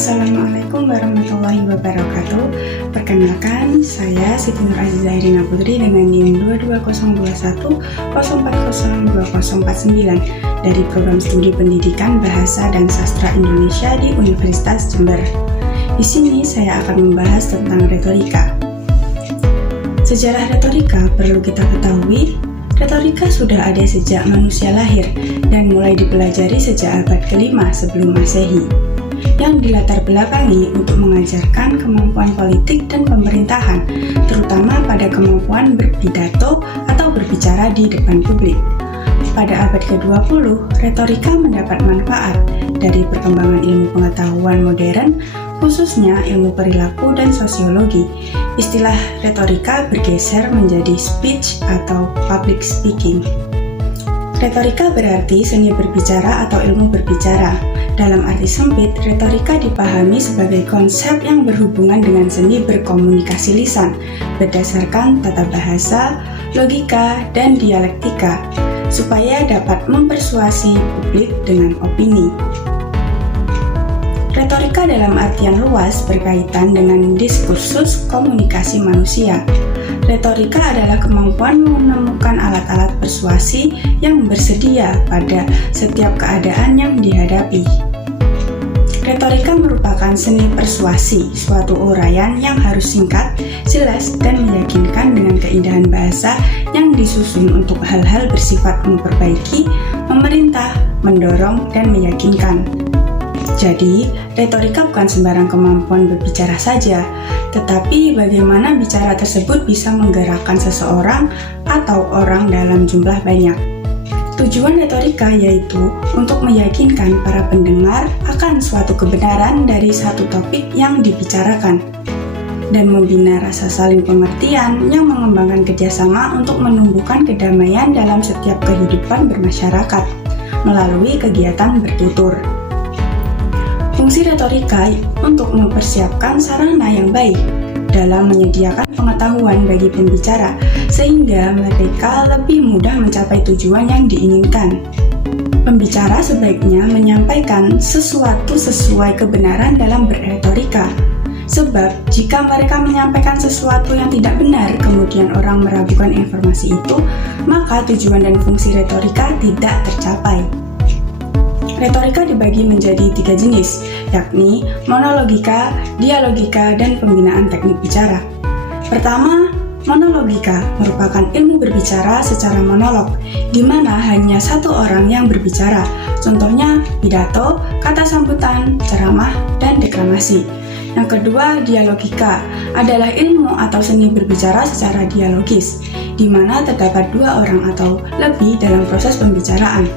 Assalamualaikum warahmatullahi wabarakatuh. Perkenalkan, saya Siti Nur Azizah Irina Putri dengan NIM 22021040249 dari Program Studi Pendidikan Bahasa dan Sastra Indonesia di Universitas Jember. Di sini saya akan membahas tentang retorika. Sejarah retorika perlu kita ketahui. Retorika sudah ada sejak manusia lahir dan mulai dipelajari sejak abad ke-5 sebelum Masehi, yang dilatar belakangi untuk mengajarkan kemampuan politik dan pemerintahan, terutama pada kemampuan berpidato atau berbicara di depan publik. Pada abad ke-20, retorika mendapat manfaat dari perkembangan ilmu pengetahuan modern, khususnya ilmu perilaku dan sosiologi. Istilah retorika bergeser menjadi speech atau public speaking. Retorika berarti seni berbicara atau ilmu berbicara. Dalam arti sempit, retorika dipahami sebagai konsep yang berhubungan dengan seni berkomunikasi lisan berdasarkan tata bahasa, logika, dan dialektika, supaya dapat mempersuasi publik dengan opini. Retorika dalam artian luas berkaitan dengan diskursus komunikasi manusia. Retorika adalah kemampuan menemukan alat-alat persuasi yang bersedia pada setiap keadaan yang dihadapi. Retorika merupakan seni persuasi, suatu uraian yang harus singkat, jelas, dan meyakinkan dengan keindahan bahasa yang disusun untuk hal-hal bersifat memperbaiki, memerintah, mendorong, dan meyakinkan. Jadi, retorika bukan sembarang kemampuan berbicara saja, tetapi bagaimana bicara tersebut bisa menggerakkan seseorang atau orang dalam jumlah banyak. Tujuan retorika yaitu untuk meyakinkan para pendengar akan suatu kebenaran dari satu topik yang dibicarakan, dan membina rasa saling pengertian yang mengembangkan kerjasama untuk menumbuhkan kedamaian dalam setiap kehidupan bermasyarakat melalui kegiatan bertutur. Fungsi retorika untuk mempersiapkan sarana yang baik dalam menyediakan pengetahuan bagi pembicara, sehingga mereka lebih mudah mencapai tujuan yang diinginkan. Pembicara sebaiknya menyampaikan sesuatu sesuai kebenaran dalam berretorika, sebab jika mereka menyampaikan sesuatu yang tidak benar, kemudian orang meragukan informasi itu, maka tujuan dan fungsi retorika tidak tercapai. Retorika dibagi menjadi 3 jenis, yakni monologika, dialogika, dan pembinaan teknik bicara. Pertama, monologika merupakan ilmu berbicara secara monolog, di mana hanya satu orang yang berbicara, contohnya pidato, kata sambutan, ceramah, dan deklamasi. Yang kedua, dialogika adalah ilmu atau seni berbicara secara dialogis, di mana terdapat 2 orang atau lebih dalam proses pembicaraan.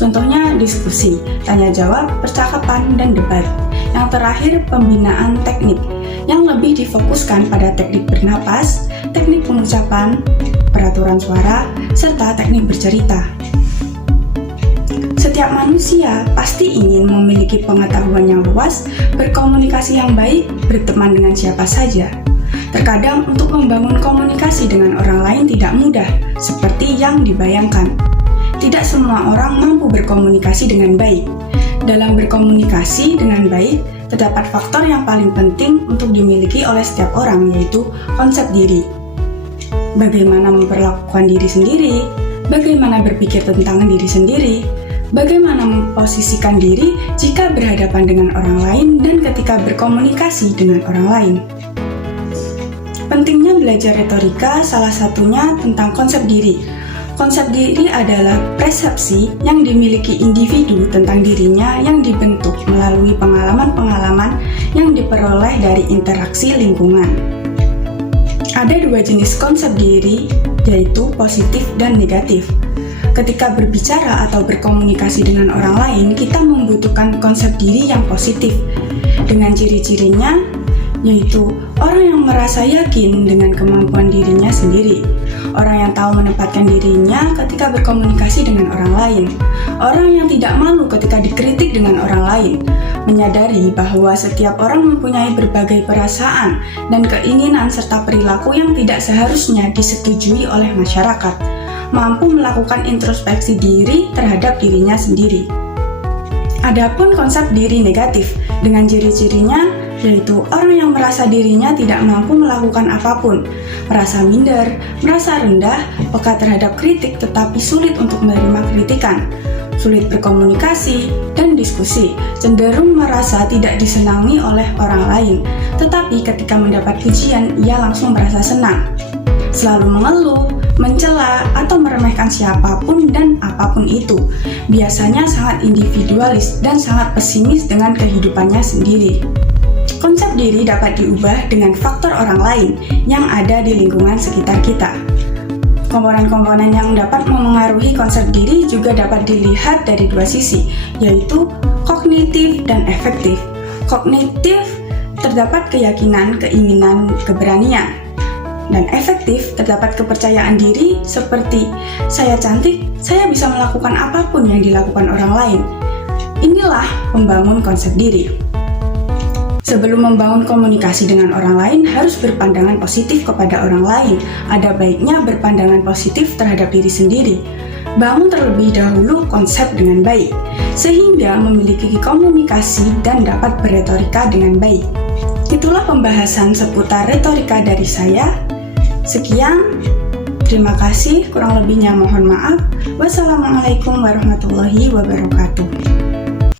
Contohnya diskusi, tanya jawab, percakapan, dan debat. Yang terakhir, pembinaan teknik yang lebih difokuskan pada teknik bernapas, teknik pengucapan, peraturan suara, serta teknik bercerita. Setiap manusia pasti ingin memiliki pengetahuan yang luas, berkomunikasi yang baik, berteman dengan siapa saja. Terkadang untuk membangun komunikasi dengan orang lain tidak mudah, seperti yang dibayangkan. Tidak semua orang mampu berkomunikasi dengan baik. Dalam berkomunikasi dengan baik, terdapat faktor yang paling penting untuk dimiliki oleh setiap orang, yaitu konsep diri. Bagaimana memperlakukan diri sendiri, bagaimana berpikir tentang diri sendiri, bagaimana memposisikan diri jika berhadapan dengan orang lain dan ketika berkomunikasi dengan orang lain. Pentingnya belajar retorika salah satunya tentang konsep diri. Konsep diri adalah persepsi yang dimiliki individu tentang dirinya yang dibentuk melalui pengalaman-pengalaman yang diperoleh dari interaksi lingkungan. Ada 2 jenis konsep diri, yaitu positif dan negatif. Ketika berbicara atau berkomunikasi dengan orang lain, kita membutuhkan konsep diri yang positif. Dengan ciri-cirinya, yaitu orang yang merasa yakin dengan kemampuan dirinya sendiri, orang yang tahu menempatkan dirinya ketika berkomunikasi dengan orang lain, orang yang tidak malu ketika dikritik dengan orang lain, menyadari bahwa setiap orang mempunyai berbagai perasaan dan keinginan serta perilaku yang tidak seharusnya disetujui oleh masyarakat, mampu melakukan introspeksi diri terhadap dirinya sendiri. Adapun konsep diri negatif dengan ciri-cirinya yaitu orang yang merasa dirinya tidak mampu melakukan apapun, merasa minder, merasa rendah, peka terhadap kritik tetapi sulit untuk menerima kritikan, sulit berkomunikasi dan diskusi, cenderung merasa tidak disenangi oleh orang lain, tetapi ketika mendapat pujian ia langsung merasa senang, selalu mengeluh, mencela, atau meremehkan siapapun dan apapun itu. Biasanya sangat individualis dan sangat pesimis dengan kehidupannya sendiri. Konsep diri dapat diubah dengan faktor orang lain yang ada di lingkungan sekitar kita. Komponen-komponen yang dapat memengaruhi konsep diri juga dapat dilihat dari dua sisi, yaitu kognitif dan efektif. Kognitif terdapat keyakinan, keinginan, keberanian. Dan efektif terdapat kepercayaan diri seperti saya cantik, saya bisa melakukan apapun yang dilakukan orang lain. Inilah pembangun konsep diri. Sebelum membangun komunikasi dengan orang lain, harus berpandangan positif kepada orang lain. Ada baiknya berpandangan positif terhadap diri sendiri. Bangun terlebih dahulu konsep dengan baik, sehingga memiliki komunikasi dan dapat berretorika dengan baik. Itulah pembahasan seputar retorika dari saya. Sekian, terima kasih, kurang lebihnya mohon maaf. Wassalamualaikum warahmatullahi wabarakatuh.